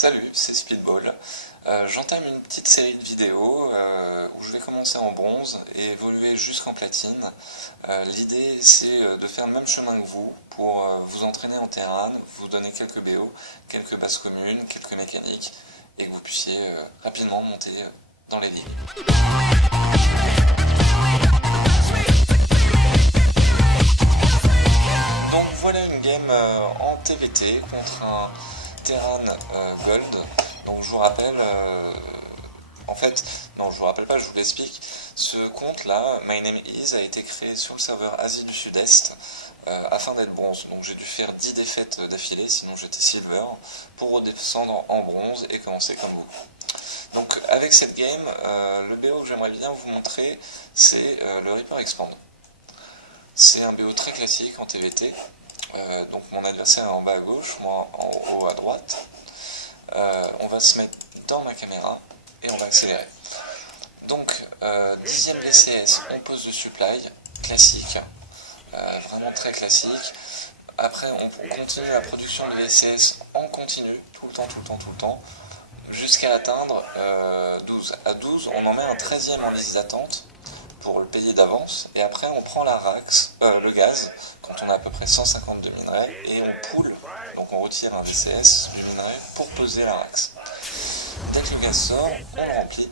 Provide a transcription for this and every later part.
Salut, c'est Speedball. J'entame une petite série de vidéos où je vais commencer en bronze et évoluer jusqu'en platine. L'idée c'est de faire le même chemin que vous pour vous entraîner en terrain, vous donner quelques BO, quelques bases communes, quelques mécaniques et que vous puissiez rapidement monter dans les ligues. Donc voilà une game en TVT contre un Terran Gold. Donc je vous rappelle, non je vous rappelle pas, je vous l'explique. Ce compte là, My Name Is, a été créé sur le serveur Asie du Sud-Est afin d'être bronze. Donc j'ai dû faire 10 défaites d'affilée, sinon j'étais silver, pour redescendre en bronze et commencer comme vous. Donc avec cette game, le BO que j'aimerais bien vous montrer, c'est le Reaper Expand. C'est un BO très classique en TVT. Donc mon adversaire est en bas à gauche, moi en haut à droite. On va se mettre dans ma caméra et on va accélérer. Donc 10e VCS, on pose le supply, classique, vraiment très classique. Après on continue la production de VCS en continu, tout le temps, jusqu'à atteindre 12. À 12, on en met un 13e en liste d'attente pour le payer d'avance, et après on prend le gaz, quand on a à peu près 152 minerais, et on poule, donc on retire un VCS du minerai pour poser la rax. Dès que le gaz sort, on le remplit,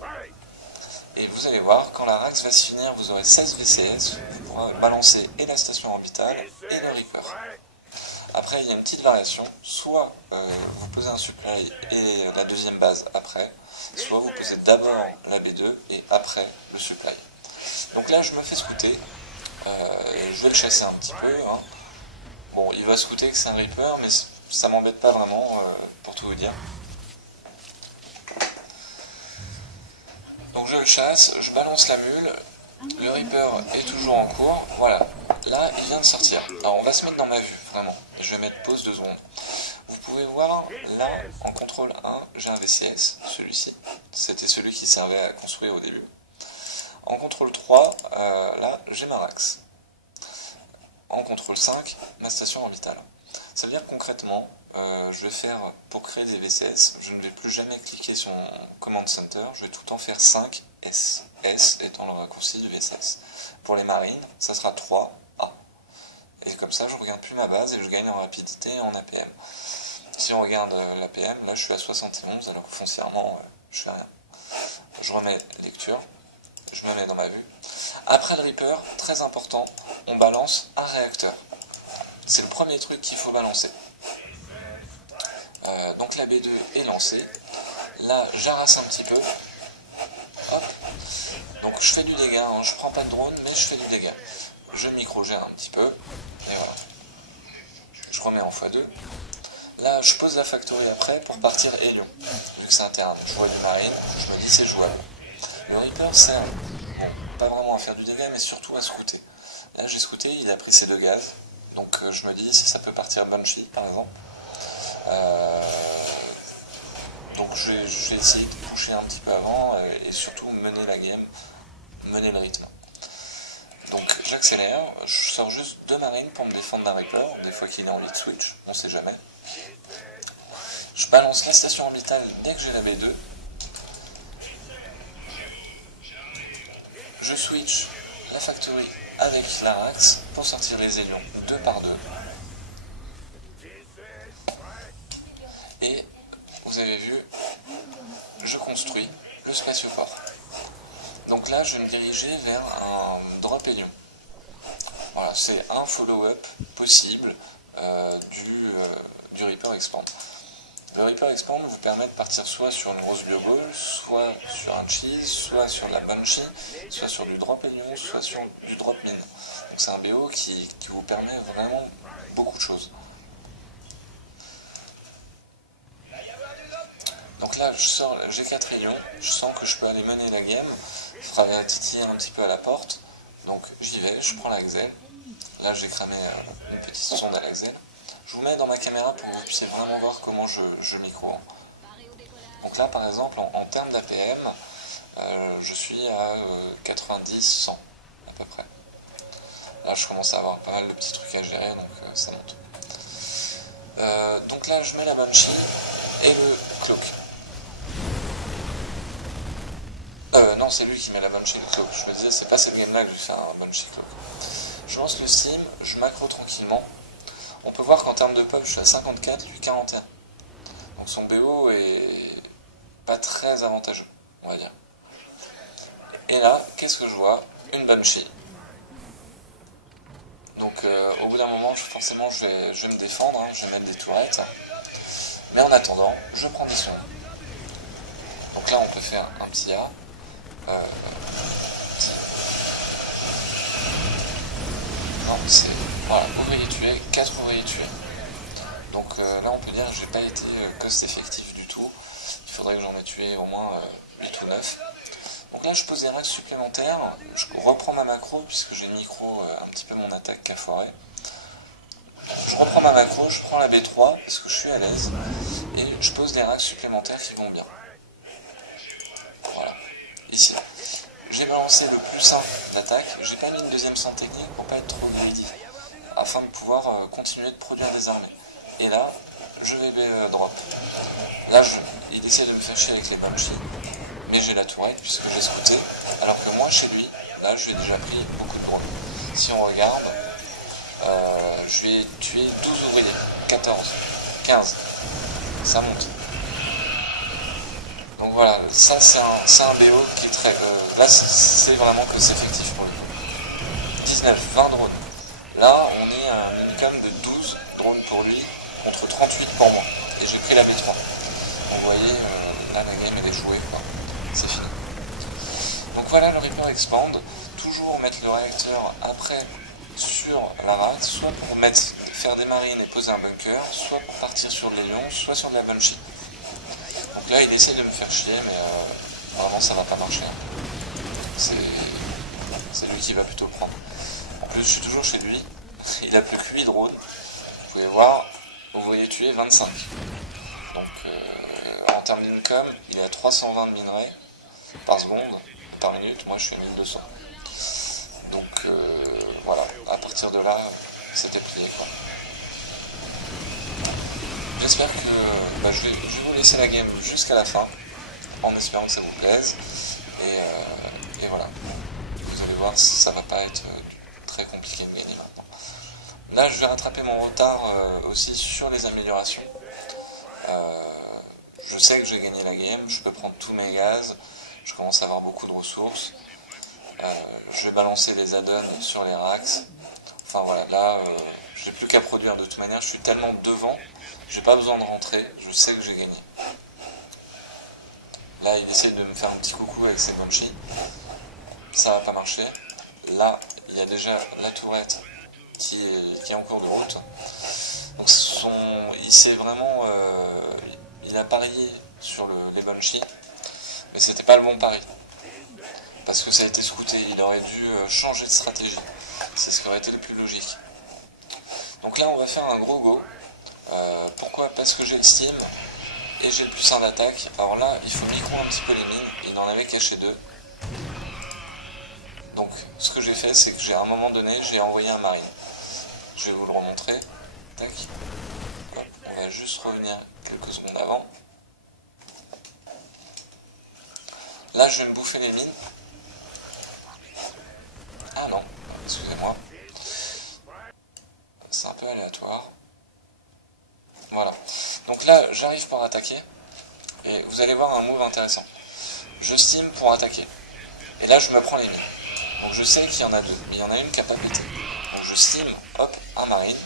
et vous allez voir, quand la rax va se finir, vous aurez 16 VCS, vous pourrez balancer et la station orbitale et le Reaper. Après il y a une petite variation, soit vous posez un supply et la deuxième base après, soit vous posez d'abord la B2 et après le supply. Donc là je me fais scouter, je vais le chasser un petit peu, hein. Bon il va scouter que c'est un Reaper mais ça m'embête pas vraiment pour tout vous dire. Donc je le chasse, je balance la mule, le Reaper est toujours en cours, voilà, là il vient de sortir. Alors on va se mettre dans ma vue, vraiment, je vais mettre pause 2 secondes. Vous pouvez voir, là en contrôle 1, j'ai un VCS, celui-ci, c'était celui qui servait à construire au début. En contrôle 3, là, j'ai ma rax. En contrôle 5, ma station orbitale. Ça veut dire que concrètement, je vais faire, pour créer des VCS, je ne vais plus jamais cliquer sur mon Command Center, je vais tout le temps faire 5 S. S étant le raccourci du VCS. Pour les marines, ça sera 3 A. Et comme ça, je ne regarde plus ma base et je gagne en rapidité et en APM. Si on regarde l'APM, là je suis à 71, alors foncièrement, je fais rien. Je remets lecture. Je me mets dans ma vue. Après le Reaper, très important, on balance un réacteur. C'est le premier truc qu'il faut balancer. Donc la B2 est lancée. Là, j'arrasse un petit peu. Hop. Donc je fais du dégât, hein. Je prends pas de drone, mais je fais du dégât. Je micro-gère un petit peu. Et voilà. Je remets en x2. Là, je pose la factory après pour partir Hélion. Vu que c'est un terrain, je vois du marine, je me dis c'est jouable. Le Reaper sert, bon, pas vraiment à faire du dégât, mais surtout à scouter. Là, j'ai scouté, il a pris ses 2 gaz. Donc, je me dis, ça peut partir Banshee, par exemple. Donc, je vais essayer de pusher un petit peu avant et surtout mener la game, mener le rythme. Donc, j'accélère, je sors juste 2 marines pour me défendre d'un Reaper, des fois qu'il est en lead switch, on sait jamais. Je balance la station orbitale dès que j'ai la B2. Je switch la factory avec la rax pour sortir les hélions 2 par 2. Et vous avez vu, je construis le spatioport. Donc là, je vais me diriger vers un drop hélion. Voilà, c'est un follow-up possible du Reaper Expand. Le Reaper Expand vous permet de partir soit sur une grosse bioball, soit sur un cheese, soit sur la Banshee, soit sur du drop Hélion, soit sur du drop mine. Donc c'est un BO qui vous permet vraiment beaucoup de choses. Donc là, j'ai 4 Hélions, je sens que je peux aller mener la game, je ferai titiller un petit peu à la porte, donc j'y vais, je prends l'Axel. Là j'ai cramé une petite sonde à l'Axel. Je vous mets dans ma caméra pour que vous puissiez vraiment voir comment je micro. Donc là par exemple en termes d'APM, je suis à 90-100 à peu près. Là je commence à avoir pas mal de petits trucs à gérer, donc ça monte. Donc là je mets la Banshee et le cloak. Non, c'est lui qui met la Banshee cloak. Je me disais, c'est pas cette game-là que je vais faire un Banshee cloak. Je lance le steam, je macro tranquillement. On peut voir qu'en termes de pop, je suis à 54, lui 41. Donc son BO est pas très avantageux, on va dire. Et là, qu'est-ce que je vois? Une Banshee. Donc au bout d'un moment, forcément, je vais me défendre, hein, je vais mettre des tourettes. Mais en attendant, je prends des soins. Donc là, on peut faire un petit A. Non, c'est... Voilà, ouvrier tué, 4 ouvriers tués. Donc là, on peut dire que j'ai pas été cost effectif du tout. Il faudrait que j'en ai tué au moins 8 ou 9. Donc là, je pose des racks supplémentaires. Je reprends ma macro, puisque j'ai micro un petit peu mon attaque qui a foiré. Je reprends ma macro, je prends la B3, parce que je suis à l'aise. Et je pose des racks supplémentaires qui vont bien. Voilà, ici. J'ai balancé le plus 1 d'attaque, j'ai pas mis une deuxième sans technique pour pas être trop greedy, afin de pouvoir continuer de produire des armées. Et là, je vais drop. Là, il essaie de me faire chier avec les Banshee, mais j'ai la tourette puisque j'ai scouté, alors que moi, chez lui, là, je lui ai déjà pris beaucoup de drops. Si on regarde, je vais tuer 12 ouvriers, 14, 15, ça monte. Donc voilà, ça c'est un BO qui est très... là c'est vraiment que c'est effectif pour lui. 19, 20 drones. Là on est à un income de 12 drones pour lui contre 38 pour moi. Et j'ai pris la B3. Donc vous voyez, là la game elle est jouée quoi. C'est fini. Donc voilà le Reaper Expand. Toujours mettre le réacteur après sur la rack, soit pour faire des marines et poser un bunker, soit pour partir sur de l'élion, soit sur de la Banshee. Donc là il essaie de me faire chier mais vraiment ça va pas marcher. C'est lui qui va plutôt prendre. En plus je suis toujours chez lui, il a plus que 8 drones. Vous pouvez voir, vous voyez tuer 25. Donc en termes d'income, il est à 320 de minerais par seconde, par minute, moi je suis à 1200. Donc voilà, à partir de là, c'était plié quoi. J'espère que je vais vous laisser la game jusqu'à la fin, en espérant que ça vous plaise. Et voilà, vous allez voir, ça va pas être très compliqué de gagner maintenant. Là, je vais rattraper mon retard aussi sur les améliorations. Je sais que j'ai gagné la game, je peux prendre tous mes gaz, je commence à avoir beaucoup de ressources. Je vais balancer les add-ons sur les racks. Enfin voilà, là, j'ai plus qu'à produire. De toute manière, je suis tellement devant, j'ai pas besoin de rentrer, je sais que j'ai gagné. Là, il essaie de me faire un petit coucou avec ses Banshee. Ça va pas marcher. Là, il y a déjà la tourette qui est en cours de route. Donc il s'est vraiment... il a parié sur les Banshee, mais c'était pas le bon pari. Parce que ça a été scouté, il aurait dû changer de stratégie. C'est ce qui aurait été le plus logique. Donc là, on va faire un gros go. Pourquoi? Parce que j'ai le steam et j'ai le plus 1 d'attaque. Alors là, il faut micro un petit peu les mines. Il en avait caché 2. Donc, ce que j'ai fait, c'est que à un moment donné, j'ai envoyé un marine. Je vais vous le remontrer. Tac. Hop, on va juste revenir quelques secondes avant. Là, je vais me bouffer les mines. Ah non, excusez-moi. C'est un peu aléatoire. Voilà. Donc là, j'arrive pour attaquer. Et vous allez voir un move intéressant. Je steam pour attaquer. Et là, je me prends les mines. Donc je sais qu'il y en a 2. Mais il y en a une qui n'a pas pété. Donc je steam, hop, un marine.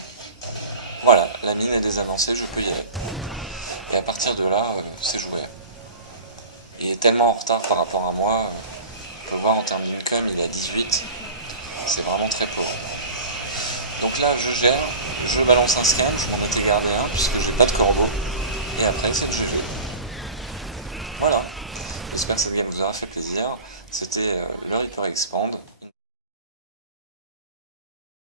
Voilà, la mine est désavancée, je peux y aller. Et à partir de là, c'est joué. Il est tellement en retard par rapport à moi. On peut voir en termes d'income, il est à 18. C'est vraiment très pauvre. Donc là, je gère, je balance un scan, je m'en étais gardé un puisque j'ai pas de corbeau. Et après, c'est le GG. Voilà. J'espère que cette game vous aura fait plaisir. C'était le Reaper Expand.